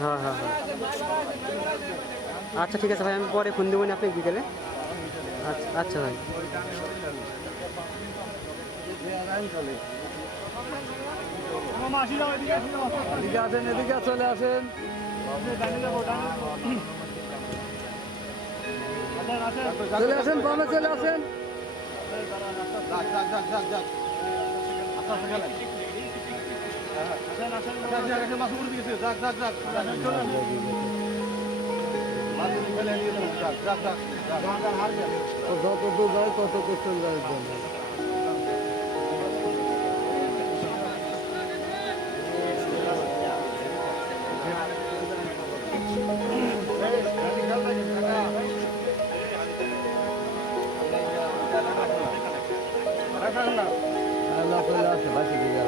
হ্যাঁ হ্যাঁ হ্যাঁ। আচ্ছা ঠিক আছে ভাই, আমি পরে ফোন দেবো না আপনি বিকেলে। আচ্ছা আচ্ছা ভাই। এদিকে আসেন, এদিকে চলে আসেন। চলে আসেন, বামে চলে আসেন। যত দূর যায় তত কোশ্চেন যায়। আল্লাহ চলে আসে বাসি দিকে।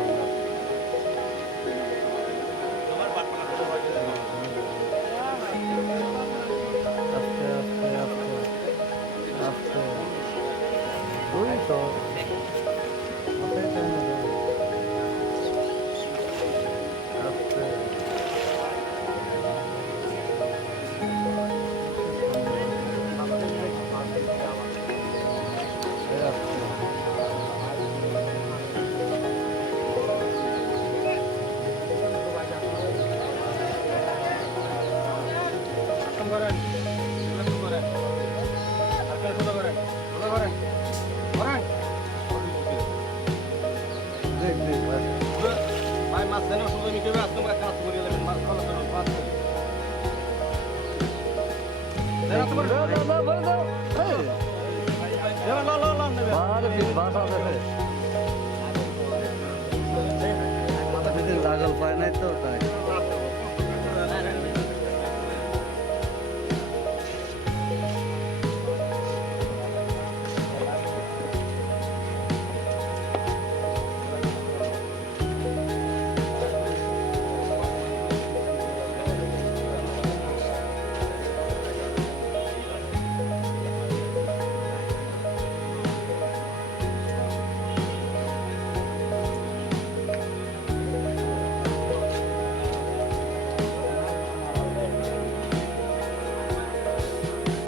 আস্তে আস্তে আস্তে আস্তে ওই তো আস্তে দেখ দেখ ভাই মাছ দেন সময় নিতে হবে, তোমরা কাজ করে নেবেন, মাছ ভালো করে মাছ করে দেন তোমার দাও বলে দাও। দেন ল ল ল নেবে আর ভাষা আছে মাথা ভিতরে লাগল পায় নাই তো তাই।